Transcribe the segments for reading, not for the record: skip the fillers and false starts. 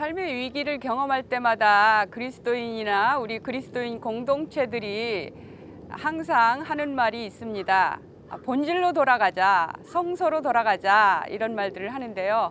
삶의 위기를 경험할 때마다 그리스도인이나 우리 그리스도인 공동체들이 항상 하는 말이 있습니다. 본질로 돌아가자, 성서로 돌아가자, 이런 말들을 하는데요.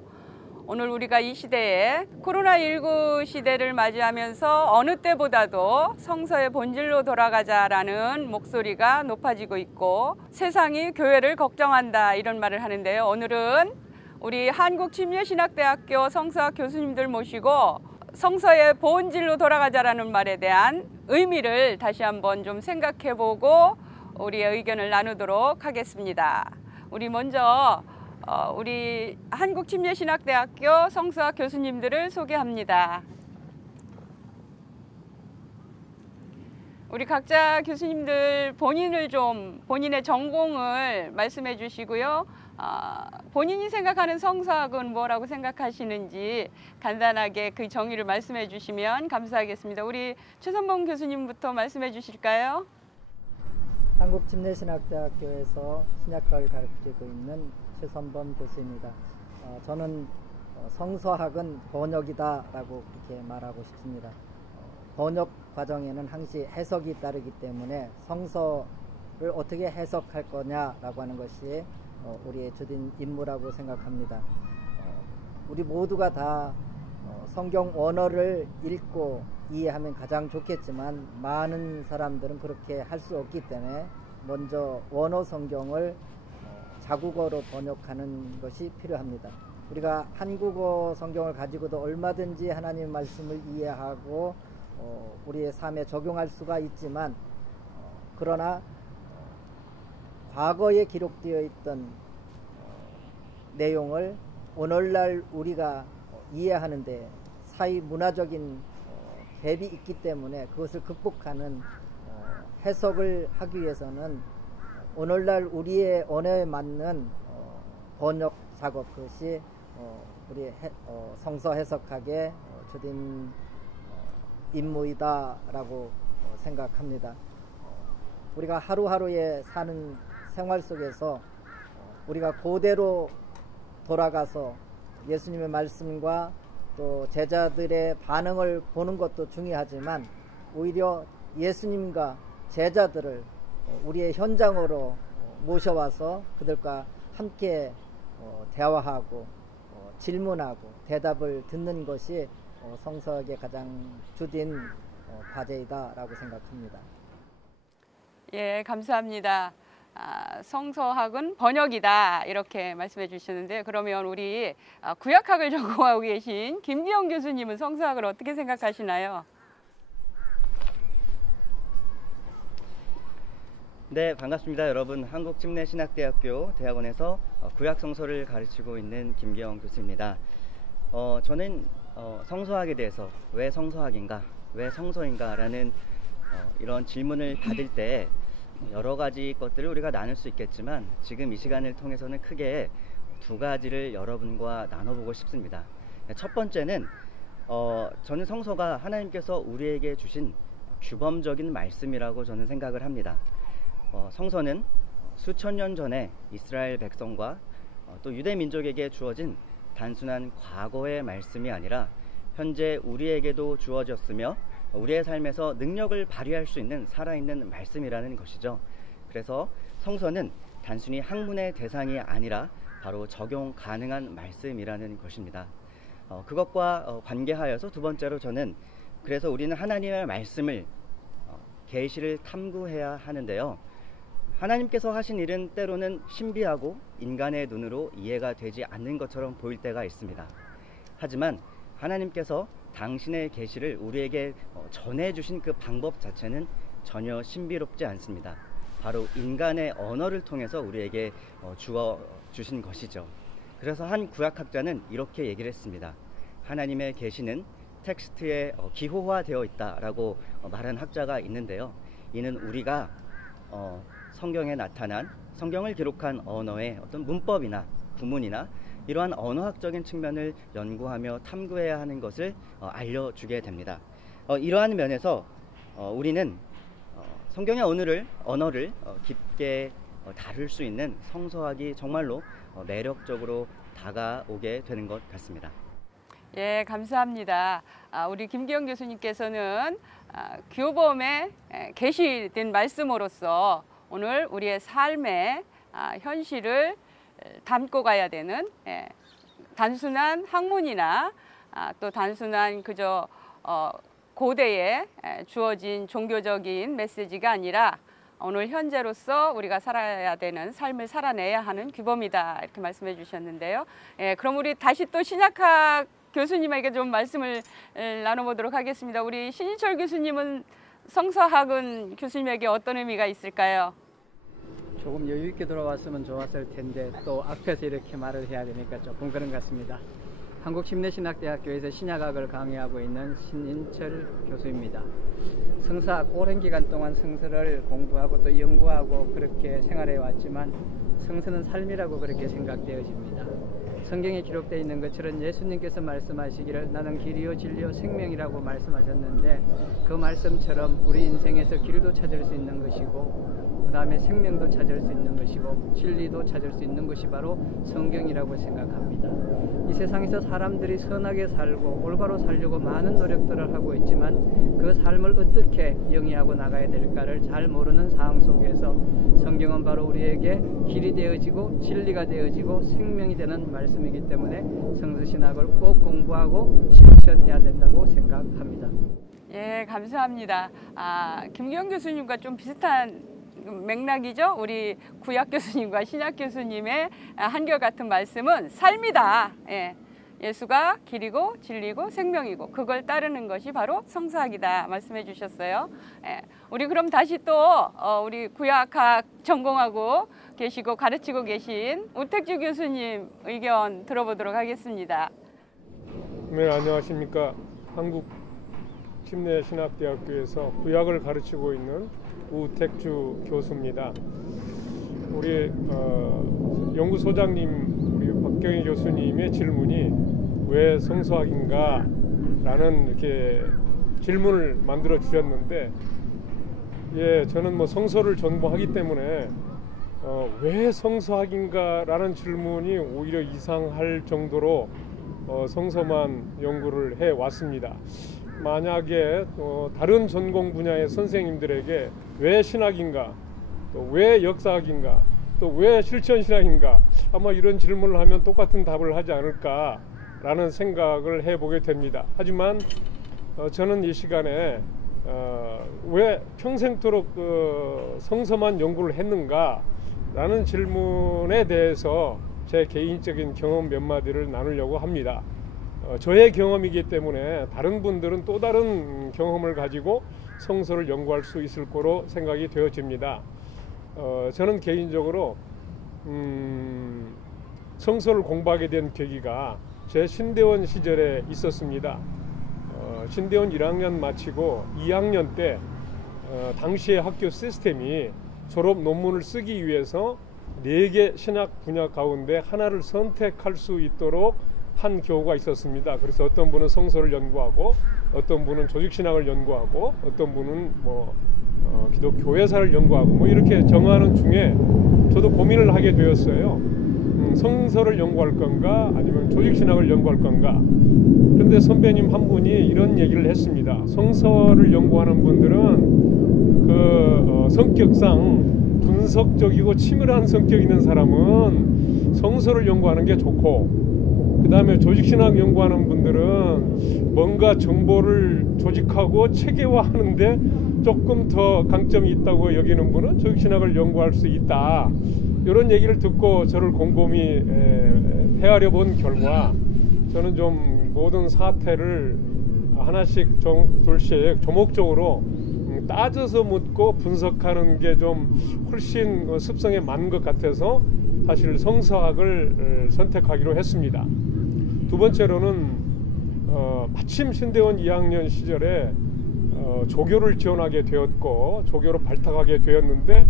오늘 우리가 이 시대에 코로나19 시대를 맞이하면서 어느 때보다도 성서의 본질로 돌아가자라는 목소리가 높아지고 있고, 세상이 교회를 걱정한다, 이런 말을 하는데요. 오늘은 우리 한국침례신학대학교 성서학 교수님들 모시고 성서의 본질로 돌아가자라는 말에 대한 의미를 다시 한번 좀 생각해보고 우리의 의견을 나누도록 하겠습니다. 우리 먼저 우리 한국침례신학대학교 성서학 교수님들을 소개합니다. 우리 각자 교수님들 본인의 전공을 말씀해 주시고요. 본인이 생각하는 성서학은 뭐라고 생각하시는지 간단하게 그 정의를 말씀해 주시면 감사하겠습니다. 우리 최선범 교수님부터 말씀해 주실까요? 한국침례신학대학교에서 신약학을 가르치고 있는 최선범 교수입니다. 저는 성서학은 번역이다라고 그렇게 말하고 싶습니다. 번역 과정에는 항시 해석이 따르기 때문에 성서를 어떻게 해석할 거냐라고 하는 것이 우리의 주된 임무라고 생각합니다. 우리 모두가 다 성경 원어를 읽고 이해하면 가장 좋겠지만 많은 사람들은 그렇게 할 수 없기 때문에 먼저 원어 성경을 자국어로 번역하는 것이 필요합니다. 우리가 한국어 성경을 가지고도 얼마든지 하나님의 말씀을 이해하고 우리의 삶에 적용할 수가 있지만 그러나 과거에 기록되어 있던 내용을 오늘날 우리가 이해하는데 사회 문화적인 갭이 있기 때문에 그것을 극복하는 해석을 하기 위해서는 오늘날 우리의 언어에 맞는 번역 작업, 그것이 우리 성서 해석학의 주된 임무이다라고 생각합니다. 우리가 하루하루에 사는 생활 속에서 우리가 그대로 돌아가서 예수님의 말씀과 또 제자들의 반응을 보는 것도 중요하지만 오히려 예수님과 제자들을 우리의 현장으로 모셔와서 그들과 함께 대화하고 질문하고 대답을 듣는 것이 성서학의 가장 주된 과제이다라고 생각합니다. 예, 감사합니다. 성서학은 번역이다, 이렇게 말씀해 주셨는데, 그러면 우리 구약학을 전공하고 계신 김기영 교수님은 성서학을 어떻게 생각하시나요? 네, 반갑습니다. 여러분, 한국침례신학대학교 대학원에서 구약성서를 가르치고 있는 김기영 교수입니다. 저는 성서학에 대해서 왜 성서학인가, 왜 성서인가 라는 이런 질문을 받을 때 여러 가지 것들을 우리가 나눌 수 있겠지만 지금 이 시간을 통해서는 크게 두 가지를 여러분과 나눠보고 싶습니다. 첫 번째는 저는 성서가 하나님께서 우리에게 주신 규범적인 말씀이라고 저는 생각을 합니다. 성서는 수천 년 전에 이스라엘 백성과 또 유대 민족에게 주어진 단순한 과거의 말씀이 아니라 현재 우리에게도 주어졌으며 우리의 삶에서 능력을 발휘할 수 있는 살아있는 말씀이라는 것이죠. 그래서 성서는 단순히 학문의 대상이 아니라 바로 적용 가능한 말씀이라는 것입니다. 그것과 관계하여서 두 번째로 저는 그래서 우리는 하나님의 말씀을 계시를 탐구해야 하는데요. 하나님께서 하신 일은 때로는 신비하고 인간의 눈으로 이해가 되지 않는 것처럼 보일 때가 있습니다. 하지만 하나님께서 당신의 계시를 우리에게 전해주신 그 방법 자체는 전혀 신비롭지 않습니다. 바로 인간의 언어를 통해서 우리에게 주어주신 것이죠. 그래서 한 구약학자는 이렇게 얘기를 했습니다. 하나님의 계시는 텍스트에 기호화되어 있다라고 말한 학자가 있는데요. 이는 우리가 성경에 나타난 성경을 기록한 언어의 어떤 문법이나 구문이나 이러한 언어학적인 측면을 연구하며 탐구해야 하는 것을 알려주게 됩니다. 이러한 면에서 우리는 성경의 언어를 깊게 다룰 수 있는 성서학이 정말로 매력적으로 다가오게 되는 것 같습니다. 예, 감사합니다. 우리 김기영 교수님께서는 교범에 계시된 말씀으로써 오늘 우리의 삶의 현실을 담고 가야 되는 단순한 학문이나 또 단순한 그저 고대에 주어진 종교적인 메시지가 아니라 오늘 현재로서 우리가 살아야 되는 삶을 살아내야 하는 규범이다 이렇게 말씀해 주셨는데요. 그럼 우리 다시 또 신약학 교수님에게 좀 말씀을 나눠보도록 하겠습니다. 우리 신인철 교수님은 성서학은 교수님에게 어떤 의미가 있을까요? 조금 여유 있게 돌아왔으면 좋았을 텐데 또 앞에서 이렇게 말을 해야 되니까 조금 그런 것 같습니다. 한국심내신학대학교에서 신약학을 강의하고 있는 신인철 교수입니다. 성서학 오랜 기간 동안 성서를 공부하고 또 연구하고 그렇게 생활해 왔지만 성서는 삶이라고 그렇게 생각되어집니다. 성경에 기록되어 있는 것처럼 예수님께서 말씀하시기를 나는 길이요 진리요 생명이라고 말씀하셨는데 그 말씀처럼 우리 인생에서 길도 찾을 수 있는 것이고 그 다음에 생명도 찾을 수 있는 것이고 진리도 찾을 수 있는 것이 바로 성경이라고 생각합니다. 이 세상에서 사람들이 선하게 살고 올바로 살려고 많은 노력들을 하고 있지만 그 삶을 어떻게 영위하고 나가야 될까를 잘 모르는 상황 속에서 성경은 바로 우리에게 길이 되어지고 진리가 되어지고 생명이 되는 말씀이기 때문에 성서신학을 꼭 공부하고 실천해야 된다고 생각합니다. 예, 감사합니다. 김기영 교수님과 좀 비슷한 맥락이죠. 우리 구약 교수님과 신약 교수님의 한결같은 말씀은 삶이다. 예수가 길이고 진리고 생명이고 그걸 따르는 것이 바로 성서학이다 말씀해 주셨어요. 우리 그럼 다시 또 우리 구약학 전공하고 계시고 가르치고 계신 우택주 교수님 의견 들어보도록 하겠습니다. 네, 안녕하십니까. 한국심내신학대학교에서 구약을 가르치고 있는 우택주 교수입니다. 우리 연구소장님 우리 박경희 교수님의 질문이 왜 성서학인가 라는 이렇게 질문을 만들어 주셨는데, 저는 뭐 성서를 전공하기 때문에 왜 성서학인가 라는 질문이 오히려 이상할 정도로 성서만 연구를 해 왔습니다. 만약에 다른 전공 분야의 선생님들에게 왜 신학인가, 또 왜 역사학인가, 또 왜 실천신학인가 아마 이런 질문을 하면 똑같은 답을 하지 않을까라는 생각을 해보게 됩니다. 하지만 저는 이 시간에 왜 평생토록 성서만 연구를 했는가 라는 질문에 대해서 제 개인적인 경험 몇 마디를 나누려고 합니다. 저의 경험이기 때문에 다른 분들은 또 다른 경험을 가지고 성서를 연구할 수 있을 거로 생각이 되어집니다. 저는 개인적으로 성서를 공부하게 된 계기가 제 신대원 시절에 있었습니다. 신대원 1학년 마치고 2학년 때 당시의 학교 시스템이 졸업 논문을 쓰기 위해서 4개 신학 분야 가운데 하나를 선택할 수 있도록 한 교우가 있었습니다. 그래서 어떤 분은 성서를 연구하고 어떤 분은 조직신학을 연구하고 어떤 분은 기독교회사를 연구하고 이렇게 정하는 중에 저도 고민을 하게 되었어요. 성서를 연구할 건가 아니면 조직신학을 연구할 건가. 그런데 선배님 한 분이 이런 얘기를 했습니다. 성서를 연구하는 분들은 성격상 분석적이고 치밀한 성격 있는 사람은 성서를 연구하는 게 좋고, 그 다음에 조직신학 연구하는 분들은 뭔가 정보를 조직하고 체계화하는데 조금 더 강점이 있다고 여기는 분은 조직신학을 연구할 수 있다. 이런 얘기를 듣고 저를 곰곰이 헤아려 본 결과 저는 좀 모든 사태를 하나씩 둘씩 조목적으로 따져서 묻고 분석하는 게 좀 훨씬 습성에 맞는 것 같아서 사실 성서학을 선택하기로 했습니다. 두 번째로는 마침 신대원 2학년 시절에 조교를 지원하게 되었고 조교로 발탁하게 되었는데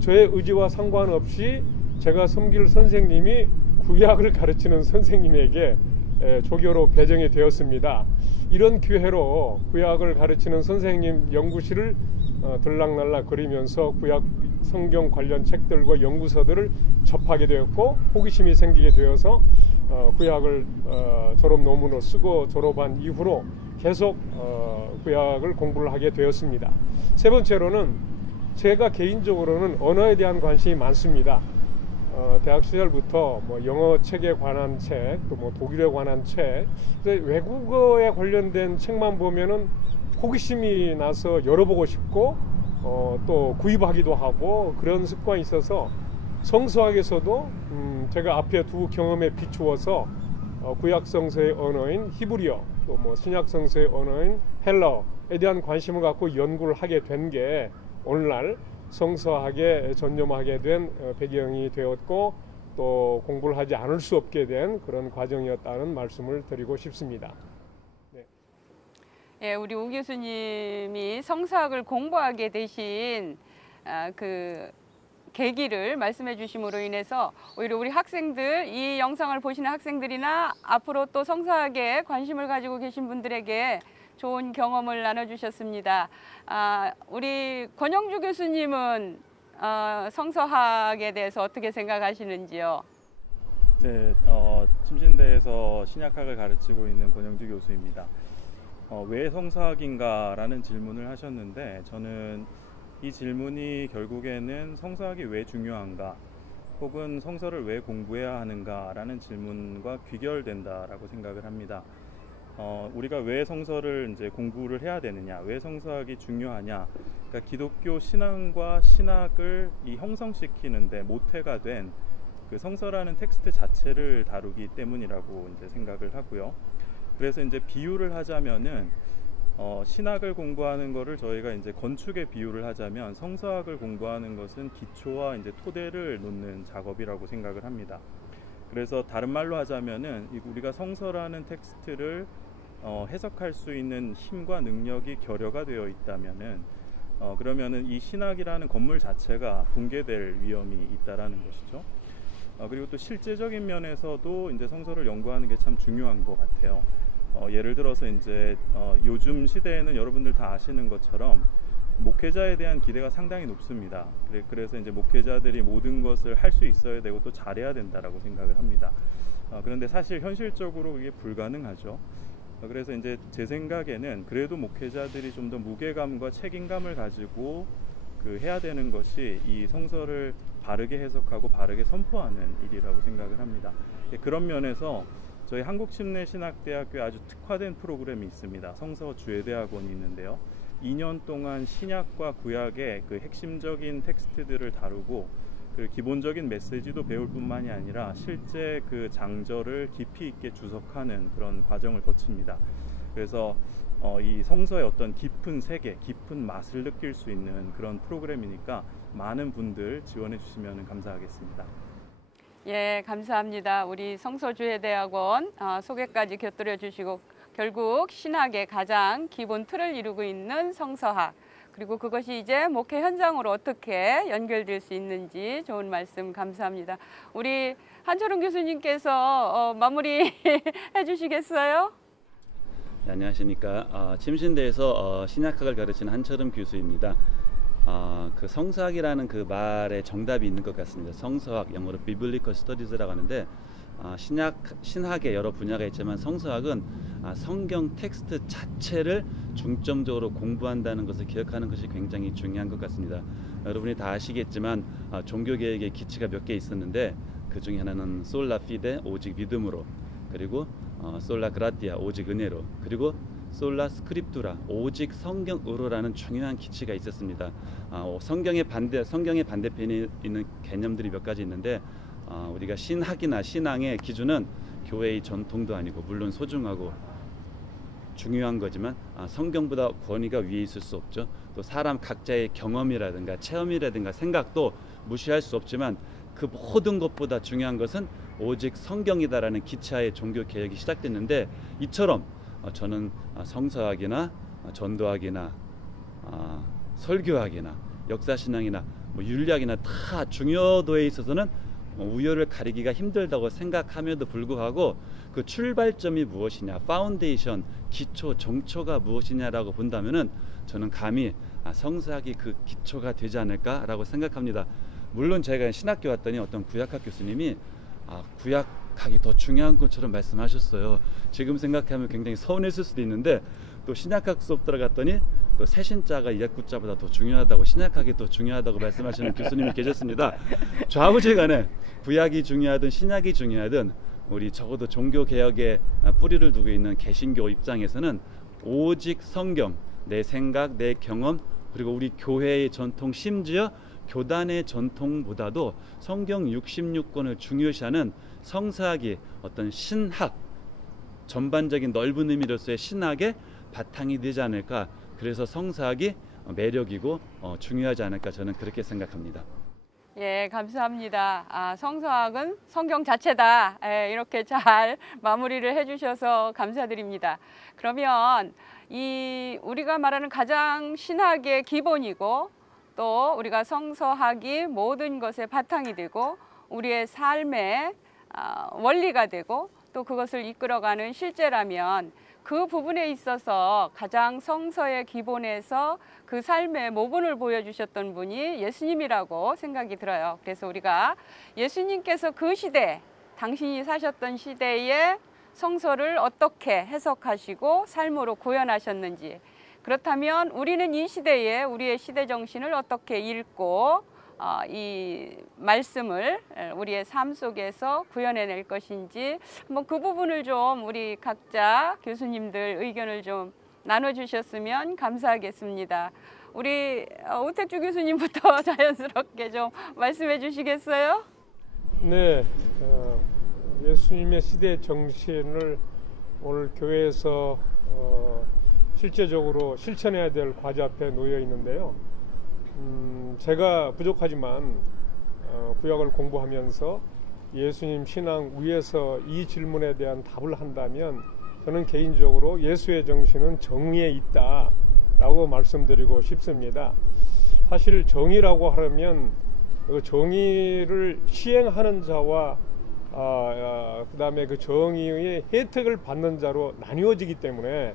저의 의지와 상관없이 제가 섬길 선생님이 구약을 가르치는 선생님에게 조교로 배정이 되었습니다. 이런 기회로 구약을 가르치는 선생님 연구실을 들락날락 거리면서 구약 성경 관련 책들과 연구서들을 접하게 되었고 호기심이 생기게 되어서 구약을 졸업 논문으로 쓰고 졸업한 이후로 계속 구약을 공부를 하게 되었습니다. 세 번째로는 제가 개인적으로는 언어에 대한 관심이 많습니다. 대학 시절부터 뭐 영어 책에 관한 책, 또 뭐 독일에 관한 책, 외국어에 관련된 책만 보면은 호기심이 나서 열어보고 싶고 또 구입하기도 하고 그런 습관이 있어서 성서학에서도 제가 앞에 두 경험에 비추어서 구약 성서의 언어인 히브리어, 또 뭐 신약 성서의 언어인 헬라어에 대한 관심을 갖고 연구를 하게 된 게 오늘날 성서학에 전념하게 된 배경이 되었고 또 공부를 하지 않을 수 없게 된 그런 과정이었다는 말씀을 드리고 싶습니다. 네. 예, 우리 우 교수님이 성서학을 공부하게 되신 그 계기를 말씀해 주심으로 인해서 오히려 우리 학생들, 이 영상을 보시는 학생들이나 앞으로 또 성서학에 관심을 가지고 계신 분들에게 좋은 경험을 나눠주셨습니다. 우리 권영주 교수님은 성서학에 대해서 어떻게 생각하시는지요? 네, 침신대에서 신약학을 가르치고 있는 권영주 교수입니다. 왜 성서학인가라는 질문을 하셨는데 저는 이 질문이 결국에는 성서학이 왜 중요한가 혹은 성서를 왜 공부해야 하는가라는 질문과 귀결된다라고 생각을 합니다. 우리가 왜 성서를 이제 공부를 해야 되느냐, 왜 성서학이 중요하냐, 그러니까 기독교 신앙과 신학을 이 형성시키는데 모태가 된 그 성서라는 텍스트 자체를 다루기 때문이라고 이제 생각을 하고요. 그래서 이제 비유를 하자면은 신학을 공부하는 거를 저희가 이제 건축에 비유를 하자면 성서학을 공부하는 것은 기초와 이제 토대를 놓는 작업이라고 생각을 합니다. 그래서 다른 말로 하자면은 우리가 성서라는 텍스트를 해석할 수 있는 힘과 능력이 결여가 되어 있다면은 그러면은 이 신학이라는 건물 자체가 붕괴될 위험이 있다라는 것이죠. 그리고 또 실제적인 면에서도 이제 성서를 연구하는 게 참 중요한 것 같아요. 예를 들어서 이제 요즘 시대에는 여러분들 다 아시는 것처럼 목회자에 대한 기대가 상당히 높습니다. 그래서 이제 목회자들이 모든 것을 할 수 있어야 되고 또 잘해야 된다라고 생각을 합니다. 그런데 사실 현실적으로 이게 불가능하죠. 그래서 이제 제 생각에는 그래도 목회자들이 좀 더 무게감과 책임감을 가지고 해야 되는 것이 이 성서를 바르게 해석하고 바르게 선포하는 일이라고 생각을 합니다. 그런 면에서 저희 한국침례신학대학교에 아주 특화된 프로그램이 있습니다. 성서 주예대학원이 있는데요. 2년 동안 신약과 구약의 그 핵심적인 텍스트들을 다루고 그 기본적인 메시지도 배울 뿐만이 아니라 실제 그 장절을 깊이 있게 주석하는 그런 과정을 거칩니다. 그래서 이 성서의 어떤 깊은 세계, 깊은 맛을 느낄 수 있는 그런 프로그램이니까 많은 분들 지원해 주시면 감사하겠습니다. 예, 감사합니다. 우리 성서주예대학원 소개까지 곁들여 주시고 결국 신학의 가장 기본 틀을 이루고 있는 성서학, 그리고 그것이 이제 목회 현장으로 어떻게 연결될 수 있는지 좋은 말씀 감사합니다. 우리 한철웅 교수님께서 마무리 해주시겠어요? 네, 안녕하십니까. 침신대에서 신약학을 가르치는 한철웅 교수입니다. 그 성서학이라는 그 말에 정답이 있는 것 같습니다. 성서학, 영어로 Biblical Studies라고 하는데 신학의 여러 분야가 있지만 성서학은 성경 텍스트 자체를 중점적으로 공부한다는 것을 기억하는 것이 굉장히 중요한 것 같습니다. 여러분이 다 아시겠지만 종교개혁의 기치가 몇 개 있었는데 그 중에 하나는 솔라 피데, 오직 믿음으로, 그리고 솔라 그라티아, 오직 은혜로, 그리고 솔라 스크립투라, 오직 성경으로라는 중요한 기치가 있었습니다. 성경의 반대편에 있는 개념들이 몇 가지 있는데 우리가 신학이나 신앙의 기준은 교회의 전통도 아니고 물론 소중하고 중요한 거지만 성경보다 권위가 위에 있을 수 없죠. 또 사람 각자의 경험이라든가 체험이라든가 생각도 무시할 수 없지만 그 모든 것보다 중요한 것은 오직 성경이다라는 기차의 종교 개혁이 시작됐는데, 이처럼 저는 성서학이나 전도학이나 설교학이나 역사신앙이나 윤리학이나 다 중요도에 있어서는 우열을 가리기가 힘들다고 생각함에도 불구하고 그 출발점이 무엇이냐, 파운데이션, 기초, 정초가 무엇이냐라고 본다면은 저는 감히 성서학이 그 기초가 되지 않을까라고 생각합니다. 물론 제가 신학교 왔더니 어떤 구약학 교수님이 구약 신약학이 더 중요한 것처럼 말씀하셨어요. 지금 생각하면 굉장히 서운했을 수도 있는데 또 신약학 수업 들어갔더니 또 새신자가 옛구자보다 더 중요하다고, 신약학이 더 중요하다고 말씀하시는 교수님이 계셨습니다. 좌우지간에 구약이 중요하든 신약이 중요하든 우리 적어도 종교개혁에 뿌리를 두고 있는 개신교 입장에서는 오직 성경, 내 생각, 내 경험, 그리고 우리 교회의 전통, 심지어 교단의 전통보다도 성경 66권을 중요시하는 성서학이 어떤 신학, 전반적인 넓은 의미로서의 신학의 바탕이 되지 않을까. 그래서 성서학이 매력이고 중요하지 않을까, 저는 그렇게 생각합니다. 예, 감사합니다. 성서학은 성경 자체다. 이렇게 잘 마무리를 해주셔서 감사드립니다. 그러면 우리가 말하는 가장 신학의 기본이고 또 우리가 성서학이 모든 것의 바탕이 되고 우리의 삶의 원리가 되고 또 그것을 이끌어가는 실제라면 그 부분에 있어서 가장 성서의 기본에서 그 삶의 모본을 보여주셨던 분이 예수님이라고 생각이 들어요. 그래서 우리가 예수님께서 그 시대, 당신이 사셨던 시대에 성서를 어떻게 해석하시고 삶으로 구현하셨는지, 그렇다면 우리는 이 시대에 우리의 시대 정신을 어떻게 읽고 이 말씀을 우리의 삶 속에서 구현해낼 것인지 한번 그 부분을 좀 우리 각자 교수님들 의견을 좀 나눠주셨으면 감사하겠습니다. 우리 오택주 교수님부터 자연스럽게 좀 말씀해 주시겠어요? 네, 예수님의 시대 정신을 오늘 교회에서 실제적으로 실천해야 될 과제 앞에 놓여 있는데요. 제가 부족하지만 구약을 공부하면서 예수님 신앙 위에서 이 질문에 대한 답을 한다면 저는 개인적으로 예수의 정신은 정의에 있다라고 말씀드리고 싶습니다. 사실 정의라고 하려면 그 정의를 시행하는 자와 그 다음에 그 정의의 혜택을 받는 자로 나뉘어지기 때문에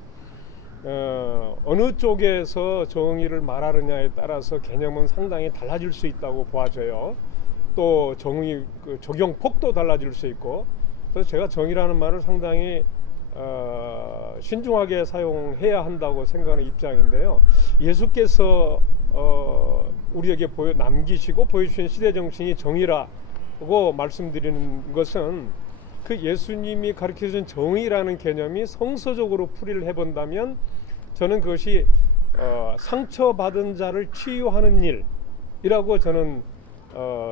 어느 쪽에서 정의를 말하느냐에 따라서 개념은 상당히 달라질 수 있다고 보아져요. 또 정의 적용 폭도 달라질 수 있고, 그래서 제가 정의라는 말을 상당히 신중하게 사용해야 한다고 생각하는 입장인데요. 예수께서 우리에게 남기시고 보여주신 시대 정신이 정의라고 말씀드리는 것은 그 예수님이 가르쳐준 정의라는 개념이 성서적으로 풀이를 해본다면 저는 그것이 상처받은 자를 치유하는 일이라고 저는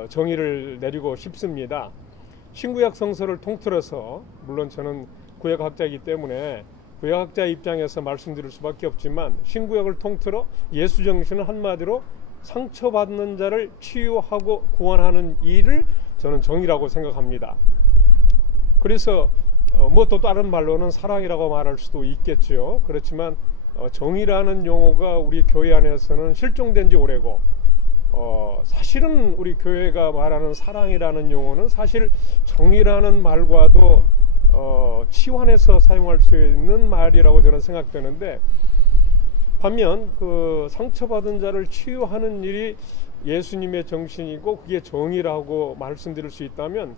정의를 내리고 싶습니다. 신구약 성서를 통틀어서, 물론 저는 구약학자이기 때문에 구약학자 입장에서 말씀드릴 수밖에 없지만 신구약을 통틀어 예수 정신은 한마디로 상처받는 자를 치유하고 구원하는 일을 저는 정의라고 생각합니다. 그래서 뭐 또 다른 말로는 사랑이라고 말할 수도 있겠죠. 그렇지만 정의라는 용어가 우리 교회 안에서는 실종된 지 오래고, 사실은 우리 교회가 말하는 사랑이라는 용어는 사실 정의라는 말과도 치환해서 사용할 수 있는 말이라고 저는 생각되는데, 반면 그 상처받은 자를 치유하는 일이 예수님의 정신이고 그게 정의라고 말씀드릴 수 있다면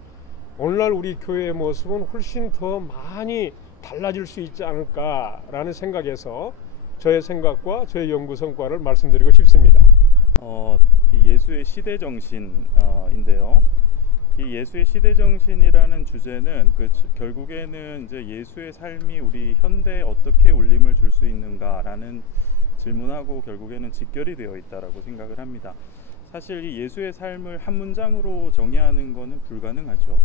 오늘날 우리 교회의 모습은 훨씬 더 많이 달라질 수 있지 않을까라는 생각에서 저의 생각과 저의 연구 성과를 말씀드리고 싶습니다. 예수의 시대 정신인데요. 이 예수의 시대 정신이라는 주제는 결국에는 이제 예수의 삶이 우리 현대에 어떻게 울림을 줄 수 있는가라는 질문하고 결국에는 직결이 되어 있다라고 생각을 합니다. 사실 이 예수의 삶을 한 문장으로 정의하는 것은 불가능하죠.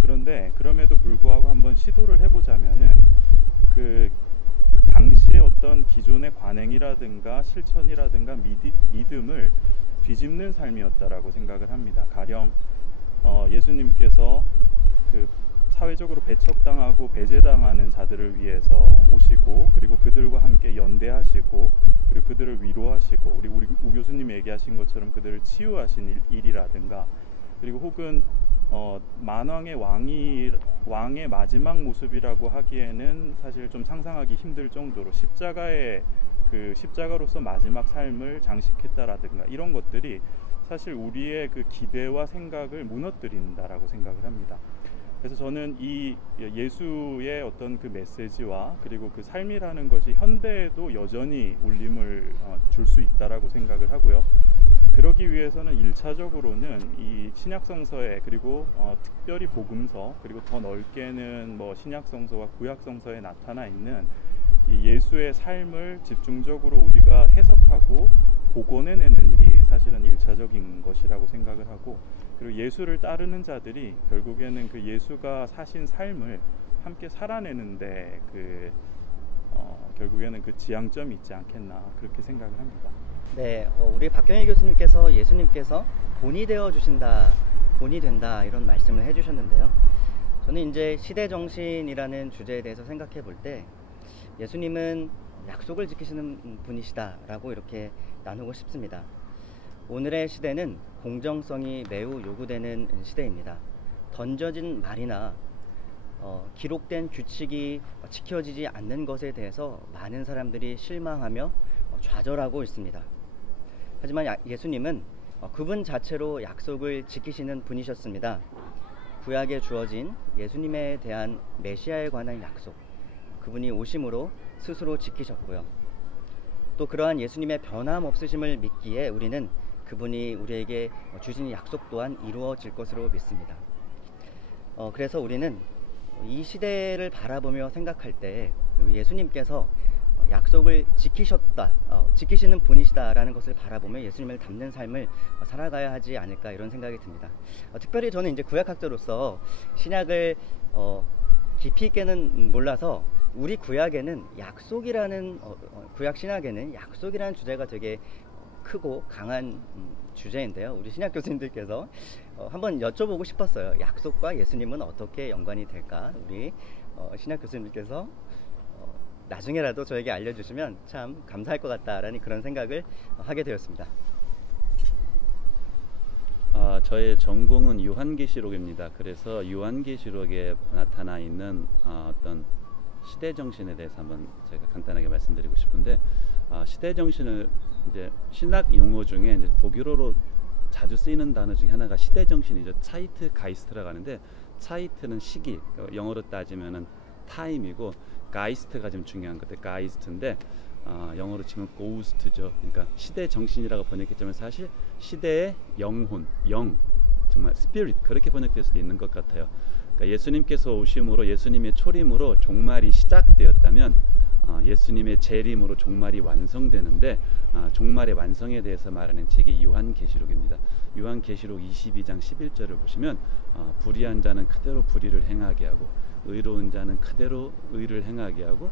그런데 그럼에도 불구하고 한번 시도를 해보자면은 그 당시의 어떤 기존의 관행이라든가 실천이라든가 믿음을 뒤집는 삶이었다라고 생각을 합니다. 가령 예수님께서 그 사회적으로 배척당하고 배제당하는 자들을 위해서 오시고, 그리고 그들과 함께 연대하시고, 그리고 그들을 위로하시고, 우리 우 교수님이 얘기하신 것처럼 그들을 치유하신 일이라든가, 그리고 혹은 만왕의 왕의 마지막 모습이라고 하기에는 사실 좀 상상하기 힘들 정도로 십자가로서 마지막 삶을 장식했다라든가, 이런 것들이 사실 우리의 그 기대와 생각을 무너뜨린다라고 생각을 합니다. 그래서 저는 이 예수의 어떤 그 메시지와 그리고 그 삶이라는 것이 현대에도 여전히 울림을 줄 수 있다라고 생각을 하고요. 그러기 위해서는 1차적으로는 이 신약성서에 그리고 특별히 복음서 그리고 더 넓게는 뭐 신약성서와 구약성서에 나타나 있는 이 예수의 삶을 집중적으로 우리가 해석하고 복원해내는 일이 사실은 1차적인 것이라고 생각을 하고, 그리고 예수를 따르는 자들이 결국에는 그 예수가 사신 삶을 함께 살아내는데 결국에는 그 지향점이 있지 않겠나 그렇게 생각을 합니다. 네, 우리 박경희 교수님께서 예수님께서 본이 되어 주신다, 본이 된다 이런 말씀을 해주셨는데요. 저는 이제 시대정신이라는 주제에 대해서 생각해 볼 때 예수님은 약속을 지키시는 분이시다라고 이렇게 나누고 싶습니다. 오늘의 시대는 공정성이 매우 요구되는 시대입니다. 던져진 말이나 기록된 규칙이 지켜지지 않는 것에 대해서 많은 사람들이 실망하며 좌절하고 있습니다. 하지만 예수님은 그분 자체로 약속을 지키시는 분이셨습니다. 구약에 주어진 예수님에 대한 메시아에 관한 약속, 그분이 오심으로 스스로 지키셨고요. 또 그러한 예수님의 변함없으심을 믿기에 우리는 그분이 우리에게 주신 약속 또한 이루어질 것으로 믿습니다. 그래서 우리는 이 시대를 바라보며 생각할 때 예수님께서 약속을 지키시는 분이시다라는 것을 바라보며 예수님을 닮는 삶을 살아가야 하지 않을까 이런 생각이 듭니다. 특별히 저는 이제 구약학자로서 신약을 깊이 있게는 몰라서 우리 구약에는 약속이라는 구약 신약에는 약속이라는 주제가 되게 크고 강한 주제인데요. 우리 신약 교수님들께서 한번 여쭤보고 싶었어요. 약속과 예수님은 어떻게 연관이 될까? 우리 신약 교수님들께서 나중에라도 저에게 알려주시면 참 감사할 것 같다라는 그런 생각을 하게 되었습니다. 저의 전공은 요한계시록입니다. 그래서 요한계시록에 나타나 있는 어떤 시대 정신에 대해서 한번 제가 간단하게 말씀드리고 싶은데, 시대 정신을 이제 신학 용어 중에 이제 독일어로 자주 쓰이는 단어 중에 하나가 시대 정신이죠. 차이트가이스트라고 하는데, 차이트는 시기, 영어로 따지면은 타임이고, 가이스트가 좀 중요한 것들 가이스트인데 영어로 치면 고우스트죠. 그러니까 시대 정신이라고 번역했지만 사실 시대의 영혼, 영, 정말 스피릿 그렇게 번역될 수도 있는 것 같아요. 그러니까 예수님께서 오심으로 예수님의 초림으로 종말이 시작되었다면 예수님의 재림으로 종말이 완성되는데, 종말의 완성에 대해서 말하는 책이 요한계시록입니다. 요한계시록 22장 11절을 보시면 불의한 자는 그대로 불의를 행하게 하고 의로운 자는 그대로 의를 행하게 하고,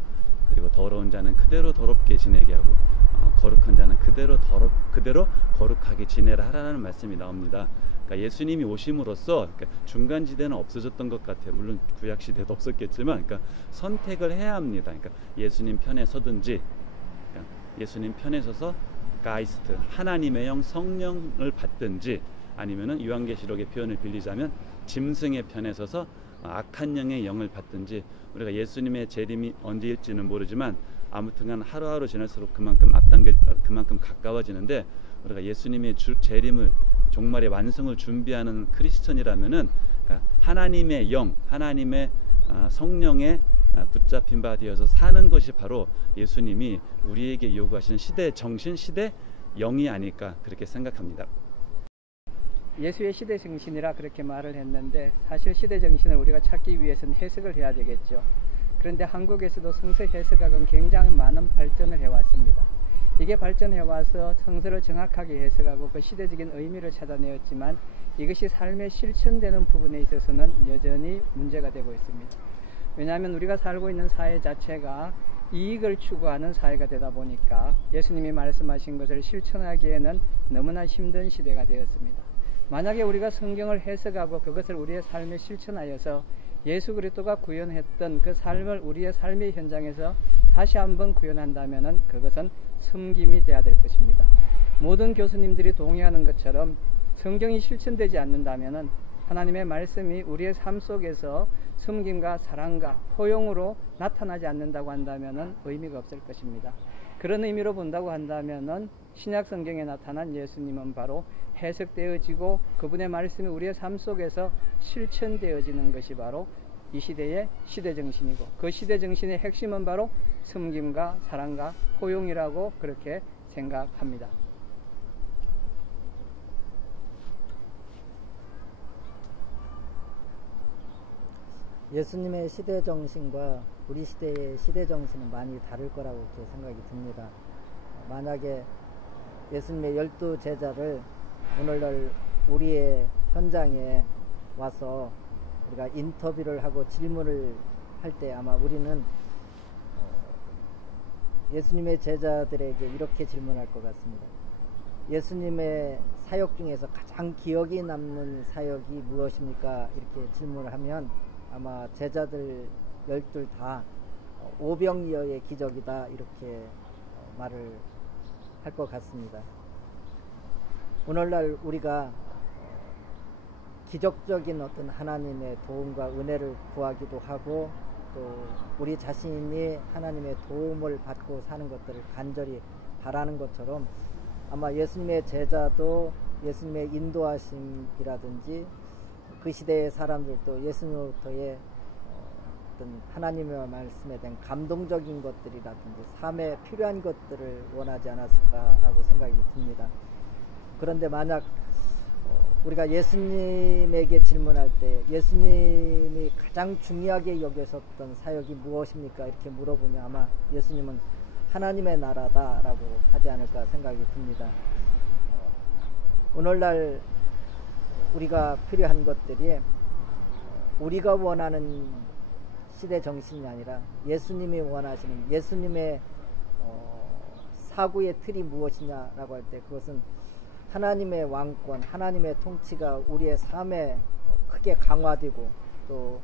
그리고 더러운 자는 그대로 더럽게 지내게 하고 거룩한 자는 그대로 거룩하게 지내라 하라는 말씀이 나옵니다. 그러니까 예수님이 오심으로써 중간지대는 없어졌던 것 같아요. 물론 구약시대도 없었겠지만 선택을 해야 합니다. 그러니까 예수님 편에 서든지, 예수님 편에 서서 가이스트, 하나님의 영 성령을 받든지, 아니면은 요한계시록의 표현을 빌리자면 짐승의 편에 서서 악한 영의 영을 받든지, 우리가 예수님의 재림이 언제일지는 모르지만 아무튼간 하루하루 지날수록 그만큼 가까워지는데, 우리가 예수님의 재림을 종말의 완성을 준비하는 크리스천이라면은 하나님의 영, 하나님의 성령에 붙잡힌 바 되어서 사는 것이 바로 예수님이 우리에게 요구하시는 시대 정신, 시대 영이 아닐까 그렇게 생각합니다. 예수의 시대 정신이라 그렇게 말을 했는데, 사실 시대 정신을 우리가 찾기 위해서는 해석을 해야 되겠죠. 그런데 한국에서도 성서 해석학은 굉장히 많은 발전을 해왔습니다. 이게 발전해와서 성서를 정확하게 해석하고 그 시대적인 의미를 찾아내었지만, 이것이 삶에 실천되는 부분에 있어서는 여전히 문제가 되고 있습니다. 왜냐하면 우리가 살고 있는 사회 자체가 이익을 추구하는 사회가 되다 보니까 예수님이 말씀하신 것을 실천하기에는 너무나 힘든 시대가 되었습니다. 만약에 우리가 성경을 해석하고 그것을 우리의 삶에 실천하여서 예수 그리스도가 구현했던 그 삶을 우리의 삶의 현장에서 다시 한번 구현한다면 그것은 섬김이 되어야 될 것입니다. 모든 교수님들이 동의하는 것처럼 성경이 실천되지 않는다면 하나님의 말씀이 우리의 삶 속에서 섬김과 사랑과 포용으로 나타나지 않는다고 한다면 의미가 없을 것입니다. 그런 의미로 본다고 한다면 신약 성경에 나타난 예수님은 바로 해석되어지고 그분의 말씀이 우리의 삶 속에서 실천되어지는 것이 바로 이 시대의 시대정신이고 그 시대정신의 핵심은 바로 섬김과 사랑과 포용이라고 그렇게 생각합니다. 예수님의 시대정신과 우리 시대의 시대정신은 많이 다를 거라고 그렇게 생각이 듭니다. 만약에 예수님의 12 제자를 오늘날 우리의 현장에 와서 우리가 인터뷰를 하고 질문을 할 때 아마 우리는 예수님의 제자들에게 이렇게 질문할 것 같습니다. 예수님의 사역 중에서 가장 기억이 남는 사역이 무엇입니까? 이렇게 질문을 하면 아마 제자들 12 다 오병이어의 기적이다 이렇게 말을 할 것 같습니다. 오늘날 우리가 기적적인 어떤 하나님의 도움과 은혜를 구하기도 하고 또 우리 자신이 하나님의 도움을 받고 사는 것들을 간절히 바라는 것처럼 아마 예수님의 제자도 예수님의 인도하심이라든지 그 시대의 사람들도 예수님으로부터의 어떤 하나님의 말씀에 대한 감동적인 것들이라든지 삶에 필요한 것들을 원하지 않았을까라고 생각이 듭니다. 그런데 만약 우리가 예수님에게 질문할 때 예수님이 가장 중요하게 여기셨던 사역이 무엇입니까? 이렇게 물어보면 아마 예수님은 하나님의 나라다라고 하지 않을까 생각이 듭니다. 오늘날 우리가 필요한 것들이 우리가 원하는 시대 정신이 아니라 예수님이 원하시는 예수님의 사고의 틀이 무엇이냐라고 할 때 그것은 하나님의 왕권, 하나님의 통치가 우리의 삶에 크게 강화되고 또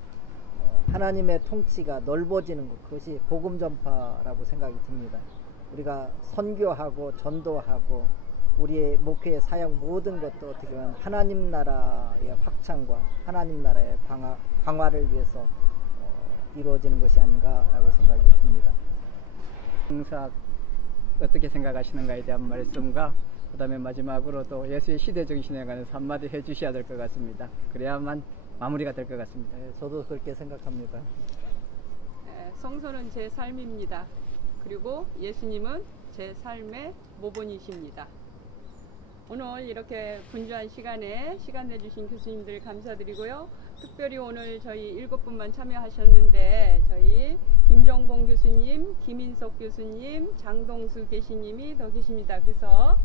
하나님의 통치가 넓어지는 것, 그것이 복음 전파라고 생각이 듭니다. 우리가 선교하고 전도하고 우리의 목회의 사역 모든 것도 어떻게 보면 하나님 나라의 확장과 하나님 나라의 강화를 위해서 이루어지는 것이 아닌가라고 생각이 듭니다. 항상 어떻게 생각하시는가에 대한 말씀과 그 다음에 마지막으로 또 예수의 시대정신에 관해서 한마디 해주셔야 될 것 같습니다. 그래야만 마무리가 될 것 같습니다. 네, 저도 그렇게 생각합니다. 성소는 제 삶입니다. 그리고 예수님은 제 삶의 모본이십니다. 오늘 이렇게 분주한 시간에 시간 내주신 교수님들 감사드리고요. 특별히 오늘 저희 7분만 참여하셨는데 저희 김정봉 교수님, 김인석 교수님, 장동수 계시님이 더 계십니다. 그래서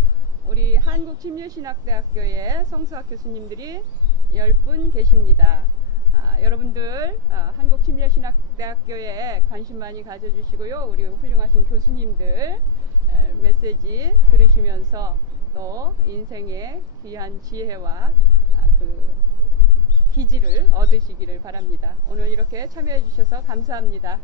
우리 한국침례신학대학교의 성수학 교수님들이 10분 계십니다. 여러분들 한국침례신학대학교에 관심 많이 가져주시고요. 우리 훌륭하신 교수님들 메시지 들으시면서 또 인생의 귀한 지혜와 그 기지를 얻으시기를 바랍니다. 오늘 이렇게 참여해 주셔서 감사합니다.